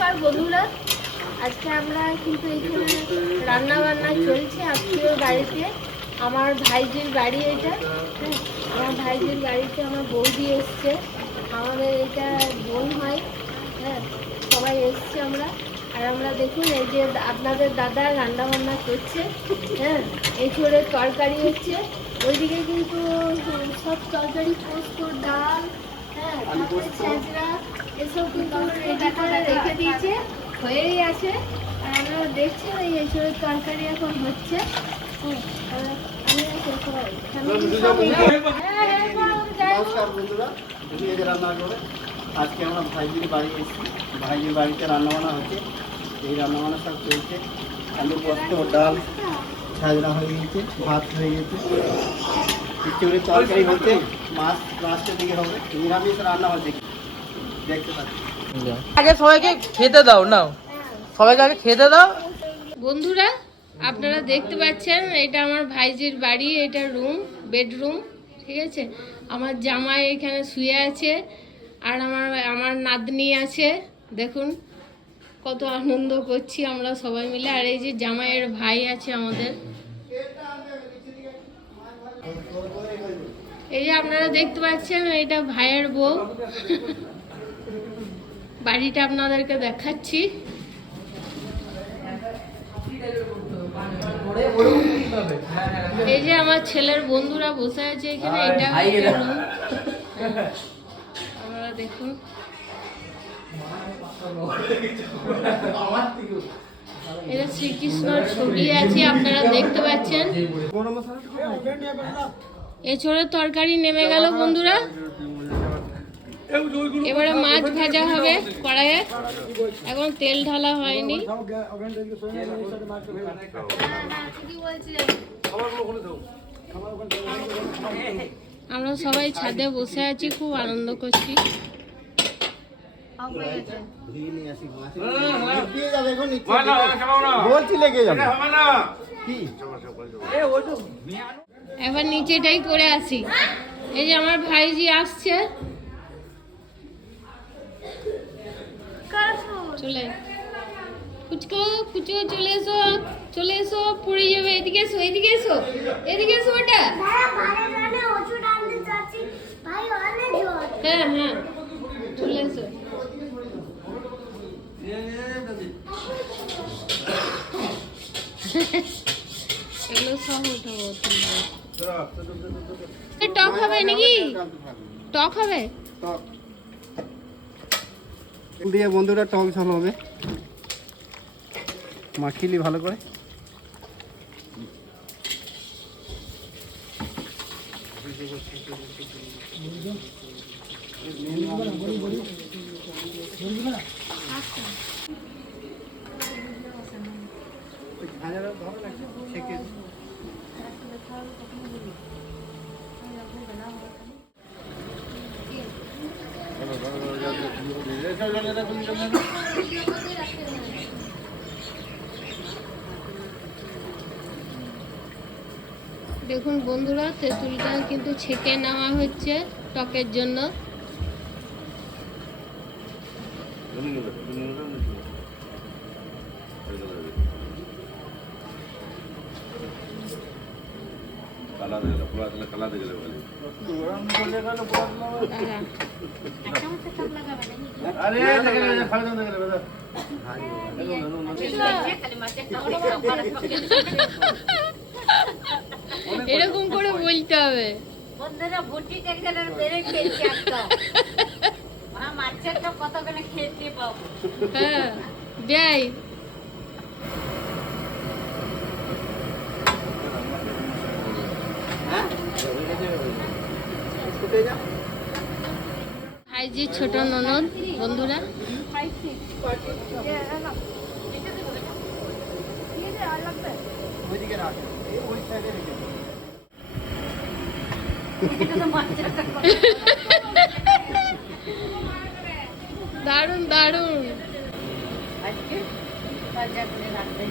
নমস্কার বন্ধুরা। আজকে আমরা কিন্তু এখানে রান্না বান্না চলছে আত্মীয় বাড়িতে। আমার ভাইজির বাড়ি এটা। আমার ভাইজির বাড়িতে আমার বৌদি এসছে। আমাদের এটা বোন হয়। হ্যাঁ সবাই এসছে আমরা। আর আমরা দেখুন, এই যে আপনাদের দাদা রান্না বান্না করছে। হ্যাঁ এঁচড়ের তরকারি হচ্ছে। ওইদিকে কিন্তু সব তরকারি পোস্ত, ডাল হ্যাঁ ছেঁচড়া এসব কিন্তু রেডি করে রেখে দিয়েছে হয়েই আছে। আর আমরা দেখছি এঁচড়ের তরকারি এখন হচ্ছে। হ্যাঁ, হ্যাঁ। নমস্কার বন্ধুরা এই রান্না করে। আজকে আমরা ভাইজির বাড়ি এসেছি। ভাইজির বাড়িতে রান্না বান্না হচ্ছে। এই রান্না বান্না সব চলছে। আলু পোস্ত ডাল ছাজরা হয়ে গেছে ভাত হয়ে গেছে। খিচুড়ি তরকারি হচ্ছে। মাছ লাস্টের দিকে হবে। নিরামিষ রান্না হচ্ছে। আগে সবাইকে খেতে দাও নাও। সবাইকে আগে খেতে দাও। বন্ধুরা আপনারা দেখতে পাচ্ছেন এটা আমার ভাইজির বাড়ি এটা রুম বেডরুম ঠিক আছে? আমার জামাই এখানে শুয়ে আছে আর আমার আমার নাতনি আছে। দেখুন কত আনন্দ করছি আমরা সবাই মিলে। আর এই যে জামাইয়ের ভাই আছে আমাদের। এই যে আপনারা দেখতে পাচ্ছেন এটা ভাইয়ের বউ। বাড়িটা আপনাদেরকে দেখাচ্ছি। এই যে আমার ছেলের বন্ধুরা বসে আছে এখানে এটা room। দেখুন। এটা শ্রীকৃষ্ণর ছবি আছে আপনারা দেখতে পাচ্ছেন। এছাড়া তরকারি নেমে গেল বন্ধুরা। এবারে মাছ ভাজা হবে কড়াইয়ে। এখন তেল ঢালা হয়নি। আমরা সবাই ছাদে বসে আছি, খুব আনন্দ করছি। এবার নিচেটাই করে আসি। এই যে আমার ভাইজি আসছে। চলে। কুচকো কুচো চলে এসো চলে এসো পড়ে যাবে। এদিকে এসো এদিকে এসো এদিকে এসো ওটা হ্যাঁ হ্যাঁ চলে এসো। এগুলো সব উঠাবো টক হবে নাকি? টক হবে টক। দিয়ে বন্ধুরা টক ঝাল হবে। মাখিলি ভালো করে। দেখুন বন্ধুরা তেঁতুলটা কিন্তু ছেঁকে নেওয়া হচ্ছে টকের জন্য। কালা বলে আরে এরকম করে বলতে হবে। বন্ধুরা ভুটি টেনশনের বেড়ে খেয়েছি একদম। মা মাছের তো কতখানি খেতে পাবো। হ্যাঁ যাই ভাইজি ছোট ননদ বন্ধুরা। ওইদিকে রাখ ওই সাইডে রেখে দাও। দারুণ দারুণ। আজকে বাজার করে রাখবেন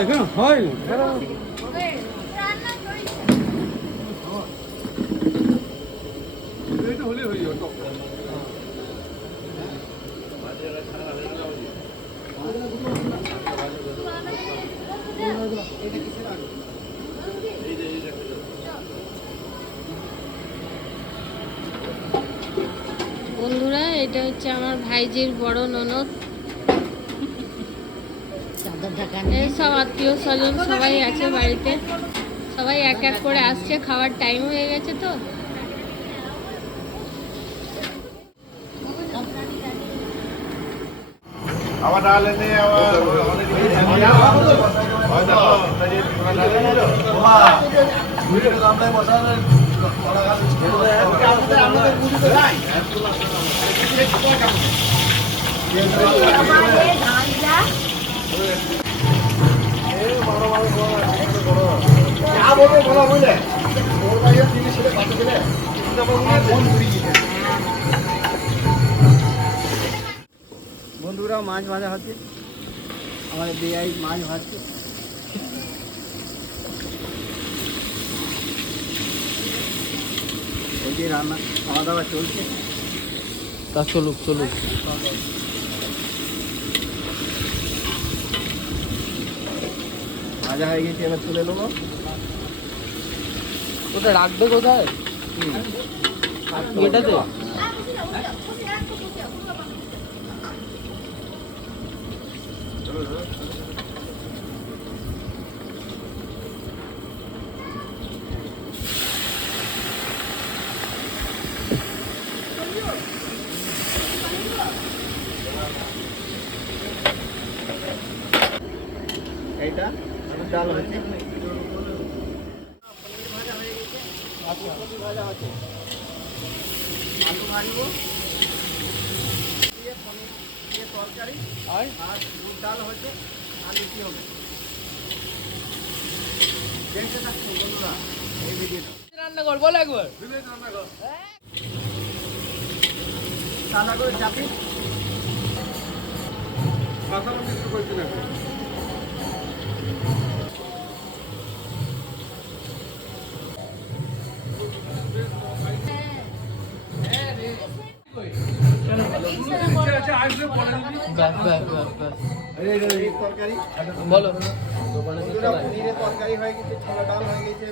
এখানে শুনলাম না। আমি নেব চল হুম জল দিচ্ছি এটা কিসের আগে বন্ধুরা এটা হচ্ছে আমার ভাইজির বড় ননদ সব আত্মীয় স্বজন সবাই আছে বাড়িতে সবাই এক এক করে আসছে খাওয়ার টাইম হয়ে গেছে তো আবার ডালে নিয়ে আবার বন্ধুরা মাছ ভাজা হচ্ছে। আমার বেআই মাছ ভাজছে। রান্না খাওয়া দাওয়া চলছে। তা চলুক চলুক। ভাজা হয়ে গেছে এবার তুলে নেব। ওটা রাখবে কোথায়? এটাতে এইটা আলু ভাজবো দিয়ে পনির দিয়ে তরকারি আর আর দুধ ডাল হচ্ছে আর লুচি হবে দেখতে থাকছো বন্ধুরা এই ভিডিওটা রান্না কর বল একবার। সাদা করে চাপি তরকারি? বলো হয়ে গেছে ছোলা ডাল হয়ে গেছে